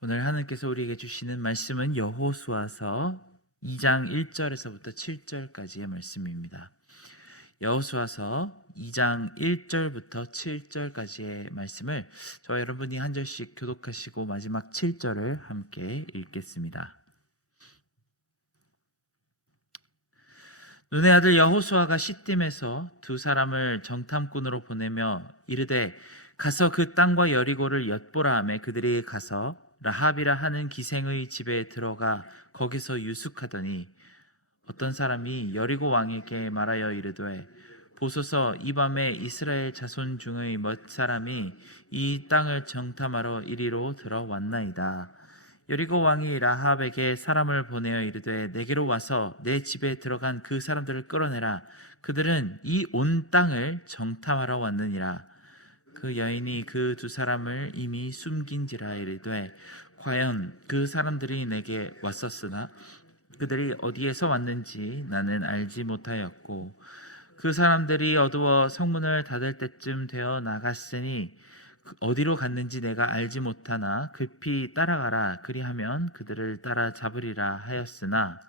오늘 하나님께서 우리에게 주시는 말씀은 여호수아서 2장 1절에서부터 7절까지의 말씀입니다. 여호수아서 2장 1절부터 7절까지의 말씀을 저와 여러분이 한 절씩 교독하시고 마지막 7절을 함께 읽겠습니다. 눈의 아들 여호수아가 시딤에서 두 사람을 정탐꾼으로 보내며 이르되 가서 그 땅과 여리고를 엿보라 하매 그들이 가서 라합이라 하는 기생의 집에 들어가 거기서 유숙하더니 어떤 사람이 여리고 왕에게 말하여 이르되 보소서 이 밤에 이스라엘 자손 중의 몇 사람이 이 땅을 정탐하러 이리로 들어왔나이다. 여리고 왕이 라합에게 사람을 보내어 이르되 내게로 와서 내 집에 들어간 그 사람들을 끌어내라. 그들은 이 온 땅을 정탐하러 왔느니라. 그 여인이 그 두 사람을 이미 숨긴지라 이르되 과연 그 사람들이 내게 왔었으나 그들이 어디에서 왔는지 나는 알지 못하였고 그 사람들이 어두워 성문을 닫을 때쯤 되어 나갔으니 어디로 갔는지 내가 알지 못하나 급히 따라가라. 그리하면 그들을 따라 잡으리라 하였으나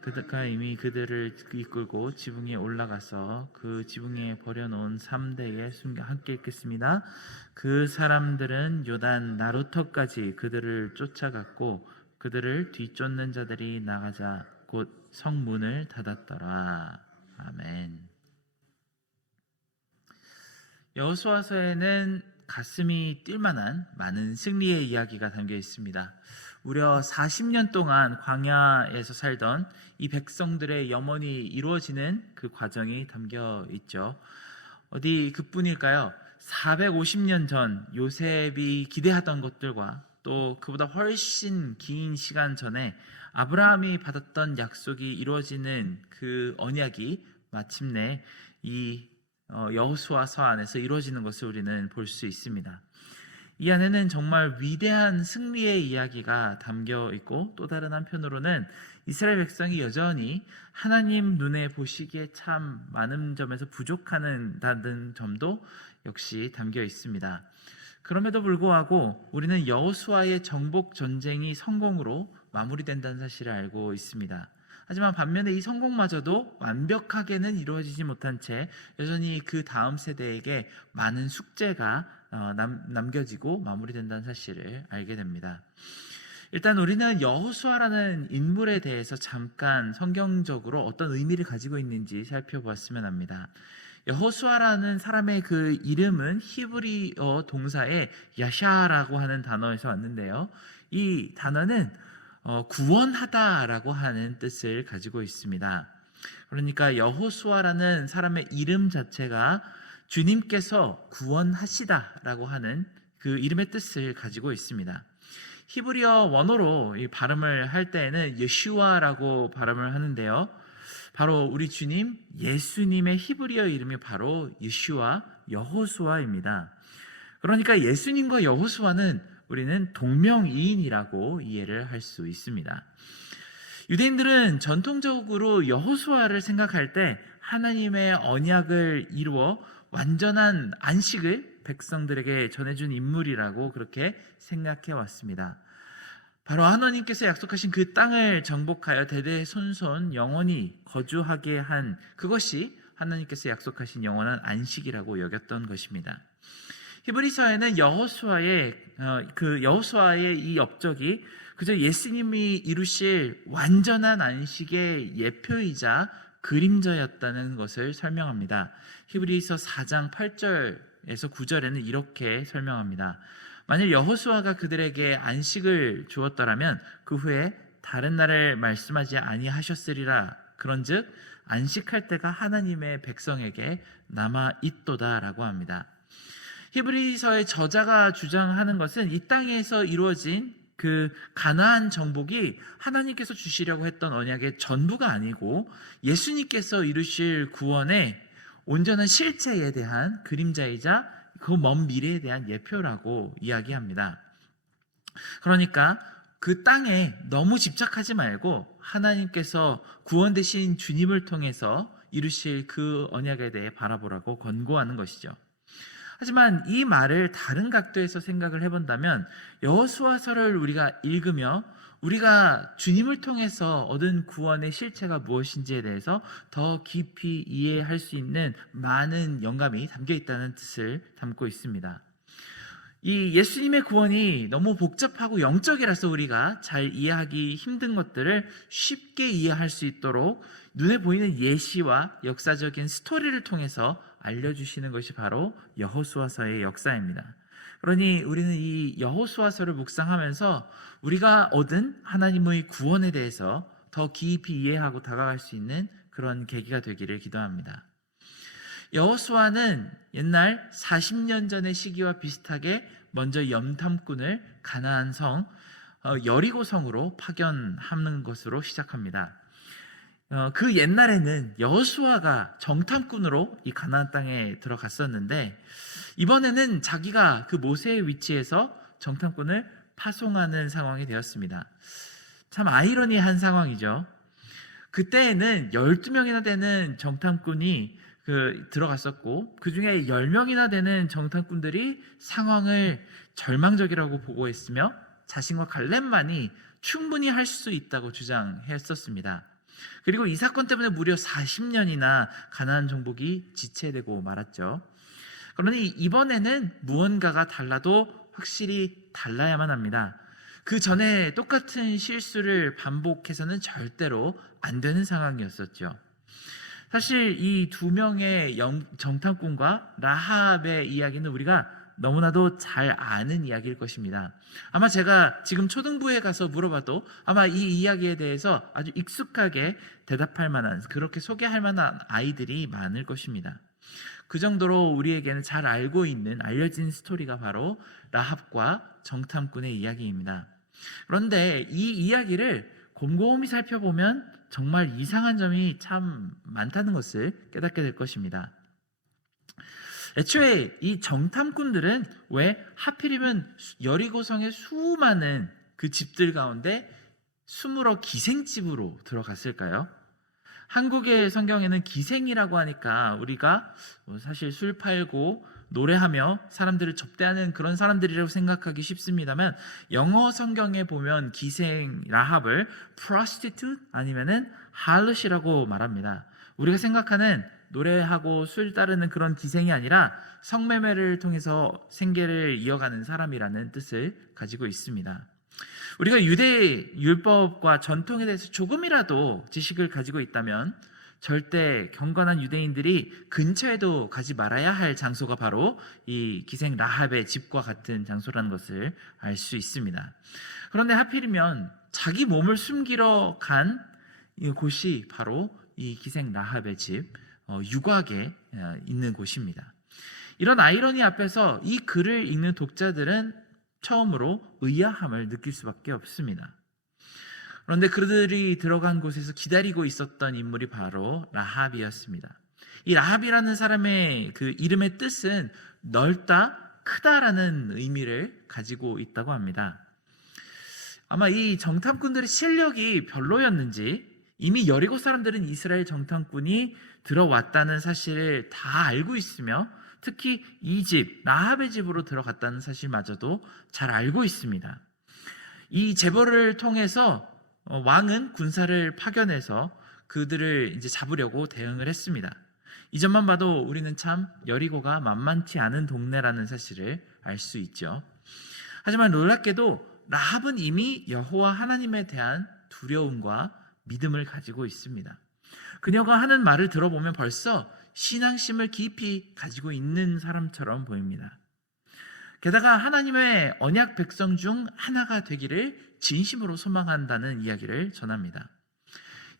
그가 이미 그들을 이끌고 지붕에 올라가서 그 지붕에 버려놓은 3대에 숨겨. 함께 읽겠습니다. 그 사람들은 요단 나루터까지 그들을 쫓아갔고 그들을 뒤쫓는 자들이 나가자 곧 성문을 닫았더라. 아멘. 여호수아서에는 가슴이 뛸만한 많은 승리의 이야기가 담겨 있습니다. 무려 40년 동안 광야에서 살던 이 백성들의 염원이 이루어지는 그 과정이 담겨 있죠. 어디 그뿐일까요? 450년 전 요셉이 기대하던 것들과 또 그보다 훨씬 긴 시간 전에 아브라함이 받았던 약속이 이루어지는 그 언약이 마침내 이 여호수아서 안에서 이루어지는 것을 우리는 볼 수 있습니다. 이 안에는 정말 위대한 승리의 이야기가 담겨 있고 또 다른 한편으로는 이스라엘 백성이 여전히 하나님 눈에 보시기에 참 많은 점에서 부족하다는 점도 역시 담겨 있습니다. 그럼에도 불구하고 우리는 여호수아의 정복 전쟁이 성공으로 마무리된다는 사실을 알고 있습니다. 하지만 반면에 이 성공마저도 완벽하게는 이루어지지 못한 채 여전히 그 다음 세대에게 많은 숙제가 남겨지고 마무리된다는 사실을 알게 됩니다. 일단 우리는 여호수아라는 인물에 대해서 잠깐 성경적으로 어떤 의미를 가지고 있는지 살펴보았으면 합니다. 여호수아라는 사람의 그 이름은 히브리어 동사의 야샤라고 하는 단어에서 왔는데요. 이 단어는 구원하다라고 하는 뜻을 가지고 있습니다. 그러니까 여호수아라는 사람의 이름 자체가 주님께서 구원하시다라고 하는 그 이름의 뜻을 가지고 있습니다. 히브리어 원어로 이 발음을 할 때에는 예슈아라고 발음을 하는데요. 바로 우리 주님 예수님의 히브리어 이름이 바로 예슈아, 여호수아입니다. 그러니까 예수님과 여호수아는 우리는 동명이인이라고 이해를 할 수 있습니다. 유대인들은 전통적으로 여호수아를 생각할 때 하나님의 언약을 이루어 완전한 안식을 백성들에게 전해준 인물이라고 그렇게 생각해 왔습니다. 바로 하나님께서 약속하신 그 땅을 정복하여 대대손손 영원히 거주하게 한 그것이 하나님께서 약속하신 영원한 안식이라고 여겼던 것입니다. 히브리서에는 여호수아의 이 업적이 그저 예수님이 이루실 완전한 안식의 예표이자 그림자였다는 것을 설명합니다. 히브리서 4장 8절에서 9절에는 이렇게 설명합니다. 만일 여호수아가 그들에게 안식을 주었더라면 그 후에 다른 날을 말씀하지 아니하셨으리라. 그런즉 안식할 때가 하나님의 백성에게 남아 있도다라고 합니다. 히브리서의 저자가 주장하는 것은 이 땅에서 이루어진 그 가나안 정복이 하나님께서 주시려고 했던 언약의 전부가 아니고 예수님께서 이루실 구원의 온전한 실체에 대한 그림자이자 그 먼 미래에 대한 예표라고 이야기합니다. 그러니까 그 땅에 너무 집착하지 말고 하나님께서 구원 되신 주님을 통해서 이루실 그 언약에 대해 바라보라고 권고하는 것이죠. 하지만 이 말을 다른 각도에서 생각을 해본다면 여호수아서를 우리가 읽으며 우리가 주님을 통해서 얻은 구원의 실체가 무엇인지에 대해서 더 깊이 이해할 수 있는 많은 영감이 담겨 있다는 뜻을 담고 있습니다. 이 예수님의 구원이 너무 복잡하고 영적이라서 우리가 잘 이해하기 힘든 것들을 쉽게 이해할 수 있도록 눈에 보이는 예시와 역사적인 스토리를 통해서 알려주시는 것이 바로 여호수아서의 역사입니다. 그러니 우리는 이 여호수아서를 묵상하면서 우리가 얻은 하나님의 구원에 대해서 더 깊이 이해하고 다가갈 수 있는 그런 계기가 되기를 기도합니다. 여호수아는 옛날 40년 전의 시기와 비슷하게 먼저 염탐꾼을 가나안 성 여리고 성으로 파견하는 것으로 시작합니다. 그 옛날에는 여호수아가 정탐꾼으로 이 가나안 땅에 들어갔었는데 이번에는 자기가 그 모세의 위치에서 정탐꾼을 파송하는 상황이 되었습니다. 참 아이러니한 상황이죠. 그때에는 12명이나 되는 정탐꾼이 들어갔었고 그 중에 10명이나 되는 정탐꾼들이 상황을 절망적이라고 보고 있으며 자신과 갈렙만이 충분히 할 수 있다고 주장했었습니다. 그리고 이 사건 때문에 무려 40년이나 가나안 정복이 지체되고 말았죠. 그러니 이번에는 무언가가 달라도 확실히 달라야만 합니다. 그 전에 똑같은 실수를 반복해서는 절대로 안 되는 상황이었었죠. 사실 이 두 명의 정탐꾼과 라합의 이야기는 우리가 너무나도 잘 아는 이야기일 것입니다. 아마 제가 지금 초등부에 가서 물어봐도 아마 이 이야기에 대해서 아주 익숙하게 대답할 만한, 그렇게 소개할 만한 아이들이 많을 것입니다. 그 정도로 우리에게는 잘 알고 있는 알려진 스토리가 바로 라합과 정탐꾼의 이야기입니다. 그런데 이 이야기를 곰곰이 살펴보면 정말 이상한 점이 참 많다는 것을 깨닫게 될 것입니다. 애초에 이 정탐꾼들은 왜 하필이면 여리고성의 수많은 그 집들 가운데 숨으러 기생집으로 들어갔을까요? 한국의 성경에는 기생이라고 하니까 우리가 사실 술 팔고 노래하며 사람들을 접대하는 그런 사람들이라고 생각하기 쉽습니다만 영어 성경에 보면 기생 라합을 prostitute 아니면은 harlot이라고 말합니다. 우리가 생각하는 노래하고 술 따르는 그런 기생이 아니라 성매매를 통해서 생계를 이어가는 사람이라는 뜻을 가지고 있습니다. 우리가 유대 율법과 전통에 대해서 조금이라도 지식을 가지고 있다면 절대 경건한 유대인들이 근처에도 가지 말아야 할 장소가 바로 이 기생 라합의 집과 같은 장소라는 것을 알 수 있습니다. 그런데 하필이면 자기 몸을 숨기러 간 곳이 바로 이 기생 라합의 집, 유곽에 있는 곳입니다. 이런 아이러니 앞에서 이 글을 읽는 독자들은 처음으로 의아함을 느낄 수밖에 없습니다. 그런데 그들이 들어간 곳에서 기다리고 있었던 인물이 바로 라합이었습니다. 이 라합이라는 사람의 그 이름의 뜻은 넓다, 크다라는 의미를 가지고 있다고 합니다. 아마 이 정탐꾼들의 실력이 별로였는지 이미 여리고 사람들은 이스라엘 정탐꾼이 들어왔다는 사실을 다 알고 있으며 특히 이 집, 라합의 집으로 들어갔다는 사실마저도 잘 알고 있습니다. 이 제보를 통해서 왕은 군사를 파견해서 그들을 이제 잡으려고 대응을 했습니다. 이 점만 봐도 우리는 참 여리고가 만만치 않은 동네라는 사실을 알 수 있죠. 하지만 놀랍게도 라합은 이미 여호와 하나님에 대한 두려움과 믿음을 가지고 있습니다. 그녀가 하는 말을 들어보면 벌써 신앙심을 깊이 가지고 있는 사람처럼 보입니다. 게다가 하나님의 언약 백성 중 하나가 되기를 진심으로 소망한다는 이야기를 전합니다.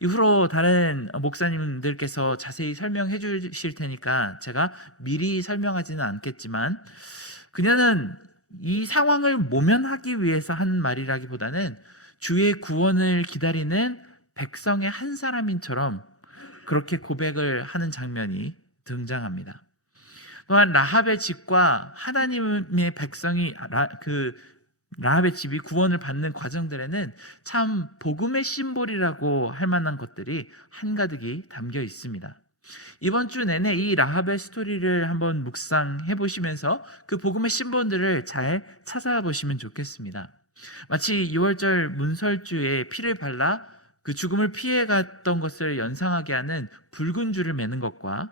이후로 다른 목사님들께서 자세히 설명해 주실 테니까 제가 미리 설명하지는 않겠지만 그녀는 이 상황을 모면하기 위해서 한 말이라기보다는 주의 구원을 기다리는 백성의 한 사람인처럼 그렇게 고백을 하는 장면이 등장합니다. 또한 라합의 집과 하나님의 백성이 라합의 집이 구원을 받는 과정들에는 참 복음의 심볼이라고 할 만한 것들이 한가득이 담겨 있습니다. 이번 주 내내 이 라합의 스토리를 한번 묵상해 보시면서 그 복음의 신본들을 잘 찾아보시면 좋겠습니다. 마치 6월절 문설주에 피를 발라 그 죽음을 피해갔던 것을 연상하게 하는 붉은 줄을 매는 것과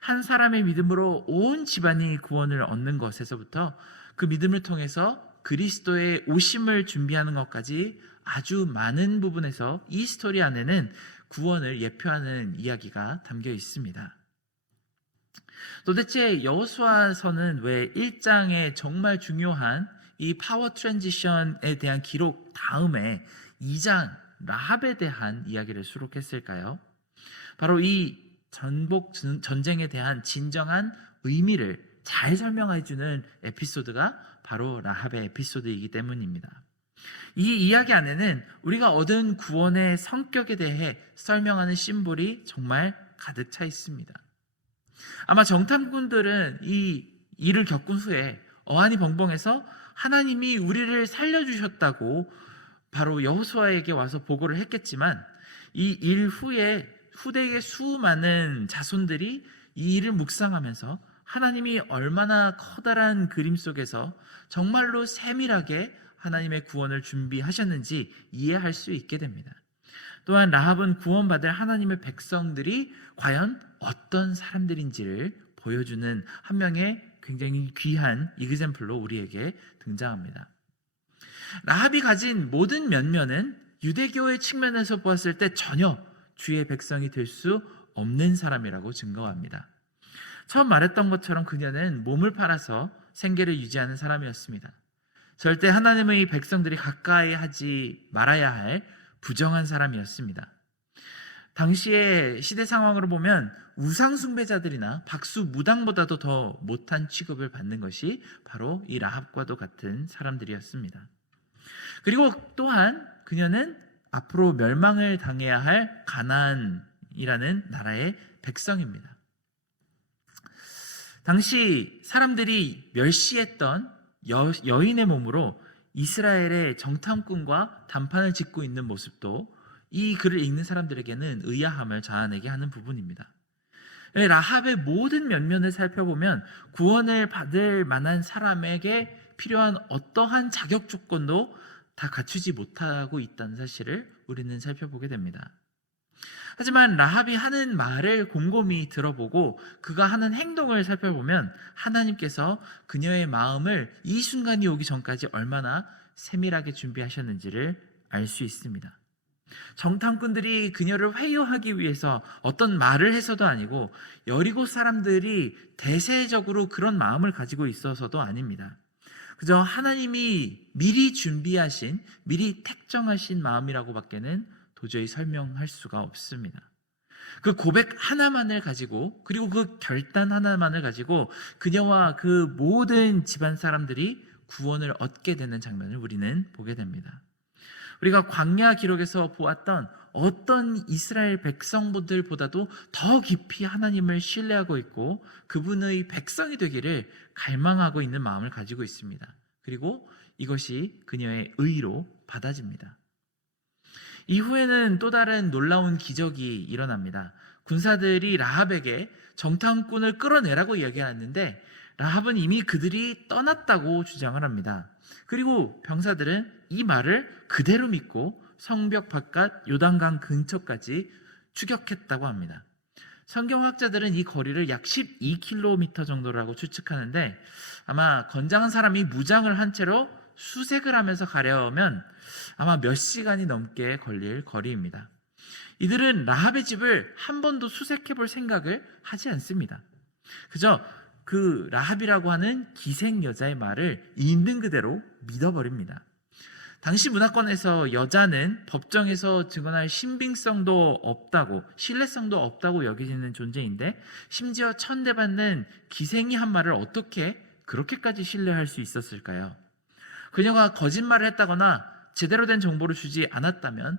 한 사람의 믿음으로 온 집안이 구원을 얻는 것에서부터 그 믿음을 통해서 그리스도의 오심을 준비하는 것까지 아주 많은 부분에서 이 스토리 안에는 구원을 예표하는 이야기가 담겨 있습니다. 도대체 여호수아서는 왜 1장에 정말 중요한 이 파워 트랜지션에 대한 기록 다음에 2장 라합에 대한 이야기를 수록했을까요? 바로 이 전복 전쟁에 대한 진정한 의미를 잘 설명해주는 에피소드가 바로 라합의 에피소드이기 때문입니다. 이 이야기 안에는 우리가 얻은 구원의 성격에 대해 설명하는 심볼이 정말 가득 차 있습니다. 아마 정탐꾼들은 이 일을 겪은 후에 어안이 벙벙해서 하나님이 우리를 살려주셨다고 바로 여호수아에게 와서 보고를 했겠지만, 이 일 후에 후대의 수많은 자손들이 이 일을 묵상하면서 하나님이 얼마나 커다란 그림 속에서 정말로 세밀하게 하나님의 구원을 준비하셨는지 이해할 수 있게 됩니다. 또한 라합은 구원받을 하나님의 백성들이 과연 어떤 사람들인지를 보여주는 한 명의 굉장히 귀한 이그젬플로 우리에게 등장합니다. 라합이 가진 모든 면면은 유대교의 측면에서 보았을 때 전혀 주의 백성이 될 수 없는 사람이라고 증거합니다. 처음 말했던 것처럼 그녀는 몸을 팔아서 생계를 유지하는 사람이었습니다. 절대 하나님의 백성들이 가까이 하지 말아야 할 부정한 사람이었습니다. 당시의 시대 상황으로 보면 우상숭배자들이나 박수 무당보다도 더 못한 취급을 받는 것이 바로 이 라합과도 같은 사람들이었습니다. 그리고 또한 그녀는 앞으로 멸망을 당해야 할 가나안이라는 나라의 백성입니다. 당시 사람들이 멸시했던 여인의 몸으로 이스라엘의 정탐꾼과 단판을 짓고 있는 모습도 이 글을 읽는 사람들에게는 의아함을 자아내게 하는 부분입니다. 라합의 모든 면면을 살펴보면 구원을 받을 만한 사람에게 필요한 어떠한 자격 조건도 다 갖추지 못하고 있다는 사실을 우리는 살펴보게 됩니다. 하지만 라합이 하는 말을 곰곰이 들어보고 그가 하는 행동을 살펴보면 하나님께서 그녀의 마음을 이 순간이 오기 전까지 얼마나 세밀하게 준비하셨는지를 알 수 있습니다. 정탐꾼들이 그녀를 회유하기 위해서 어떤 말을 해서도 아니고 여리고 사람들이 대세적으로 그런 마음을 가지고 있어서도 아닙니다. 그저 하나님이 미리 준비하신, 미리 택정하신 마음이라고 밖에는 도저히 설명할 수가 없습니다. 그 고백 하나만을 가지고, 그리고 그 결단 하나만을 가지고 그녀와 그 모든 집안 사람들이 구원을 얻게 되는 장면을 우리는 보게 됩니다. 우리가 광야 기록에서 보았던 어떤 이스라엘 백성들보다도 더 깊이 하나님을 신뢰하고 있고 그분의 백성이 되기를 갈망하고 있는 마음을 가지고 있습니다. 그리고 이것이 그녀의 의로 받아집니다. 이후에는 또 다른 놀라운 기적이 일어납니다. 군사들이 라합에게 정탐꾼을 끌어내라고 이야기하는데 라합은 이미 그들이 떠났다고 주장을 합니다. 그리고 병사들은 이 말을 그대로 믿고 성벽 바깥 요단강 근처까지 추격했다고 합니다. 성경학자들은 이 거리를 약 12km 정도라고 추측하는데 아마 건장한 사람이 무장을 한 채로 수색을 하면서 가려면 아마 몇 시간이 넘게 걸릴 거리입니다. 이들은 라합의 집을 한 번도 수색해 볼 생각을 하지 않습니다. 그저 그 라합이라고 하는 기생 여자의 말을 있는 그대로 믿어버립니다. 당시 문화권에서 여자는 법정에서 증언할 신빙성도 없다고, 신뢰성도 없다고 여기지는 존재인데 심지어 천대받는 기생이 한 말을 어떻게 그렇게까지 신뢰할 수 있었을까요? 그녀가 거짓말을 했다거나 제대로 된 정보를 주지 않았다면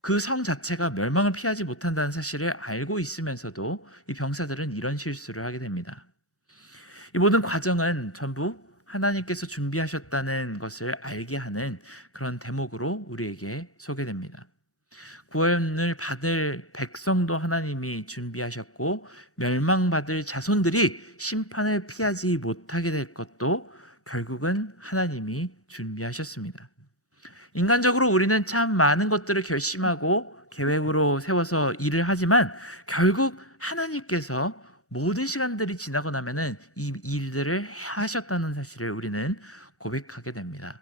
그 성 자체가 멸망을 피하지 못한다는 사실을 알고 있으면서도 이 병사들은 이런 실수를 하게 됩니다. 이 모든 과정은 전부 하나님께서 준비하셨다는 것을 알게 하는 그런 대목으로 우리에게 소개됩니다. 구원을 받을 백성도 하나님이 준비하셨고 멸망받을 자손들이 심판을 피하지 못하게 될 것도 결국은 하나님이 준비하셨습니다. 인간적으로 우리는 참 많은 것들을 결심하고 계획으로 세워서 일을 하지만 결국 하나님께서 모든 시간들이 지나고 나면은 이 일들을 하셨다는 사실을 우리는 고백하게 됩니다.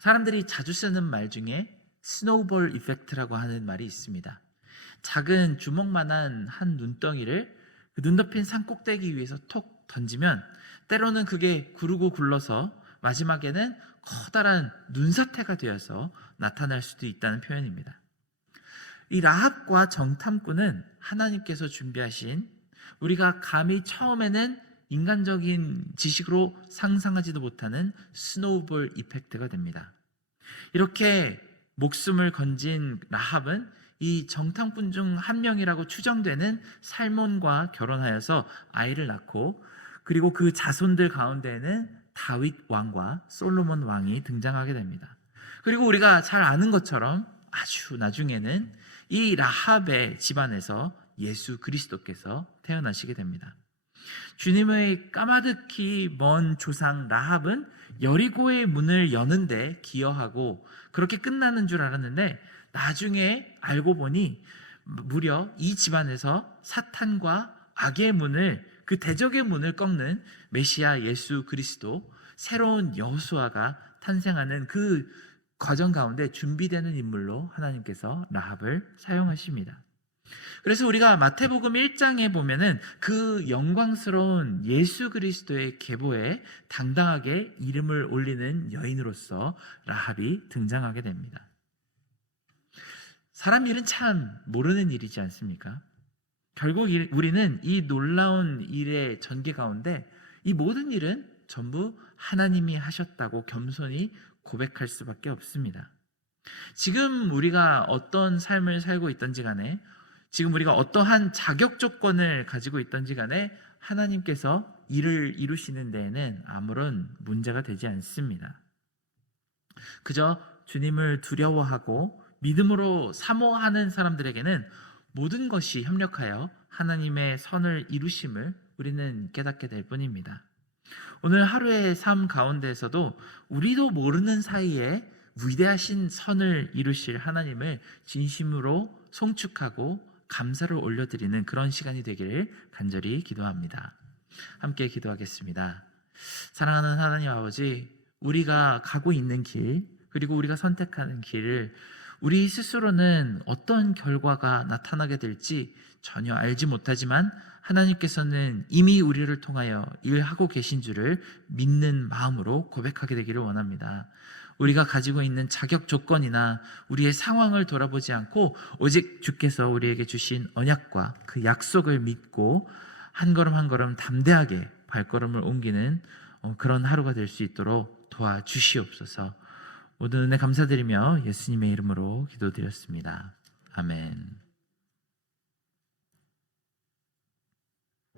사람들이 자주 쓰는 말 중에 스노우볼 이펙트라고 하는 말이 있습니다. 작은 주먹만한 한 눈덩이를 그 눈 덮인 산 꼭대기 위에서 톡 던지면 때로는 그게 구르고 굴러서 마지막에는 커다란 눈사태가 되어서 나타날 수도 있다는 표현입니다. 이 라합과 정탐꾼은 하나님께서 준비하신, 우리가 감히 처음에는 인간적인 지식으로 상상하지도 못하는 스노우볼 이펙트가 됩니다. 이렇게 목숨을 건진 라합은 이 정탐꾼 중 한 명이라고 추정되는 살몬과 결혼하여서 아이를 낳고, 그리고 그 자손들 가운데에는 다윗 왕과 솔로몬 왕이 등장하게 됩니다. 그리고 우리가 잘 아는 것처럼 아주 나중에는 이 라합의 집안에서 예수 그리스도께서 태어나시게 됩니다. 주님의 까마득히 먼 조상 라합은 여리고의 문을 여는데 기여하고 그렇게 끝나는 줄 알았는데, 나중에 알고 보니 무려 이 집안에서 사탄과 악의 문을, 그 대적의 문을 꺾는 메시아 예수 그리스도, 새로운 여호수아가 탄생하는 그 과정 가운데 준비되는 인물로 하나님께서 라합을 사용하십니다. 그래서 우리가 마태복음 1장에 보면은 그 영광스러운 예수 그리스도의 계보에 당당하게 이름을 올리는 여인으로서 라합이 등장하게 됩니다. 사람 일은 참 모르는 일이지 않습니까? 결국 우리는 이 놀라운 일의 전개 가운데 이 모든 일은 전부 하나님이 하셨다고 겸손히 고백할 수밖에 없습니다. 지금 우리가 어떤 삶을 살고 있던지 간에, 지금 우리가 어떠한 자격 조건을 가지고 있던지 간에 하나님께서 일을 이루시는 데에는 아무런 문제가 되지 않습니다. 그저 주님을 두려워하고 믿음으로 사모하는 사람들에게는 모든 것이 협력하여 하나님의 선을 이루심을 우리는 깨닫게 될 뿐입니다. 오늘 하루의 삶 가운데에서도 우리도 모르는 사이에 위대하신 선을 이루실 하나님을 진심으로 송축하고 감사를 올려드리는 그런 시간이 되기를 간절히 기도합니다. 함께 기도하겠습니다. 사랑하는 하나님 아버지, 우리가 가고 있는 길, 그리고 우리가 선택하는 길을 우리 스스로는 어떤 결과가 나타나게 될지 전혀 알지 못하지만 하나님께서는 이미 우리를 통하여 일하고 계신 줄을 믿는 마음으로 고백하게 되기를 원합니다. 우리가 가지고 있는 자격 조건이나 우리의 상황을 돌아보지 않고 오직 주께서 우리에게 주신 언약과 그 약속을 믿고 한 걸음 한 걸음 담대하게 발걸음을 옮기는 그런 하루가 될 수 있도록 도와주시옵소서. 모든 은혜 감사드리며 예수님의 이름으로 기도드렸습니다. 아멘.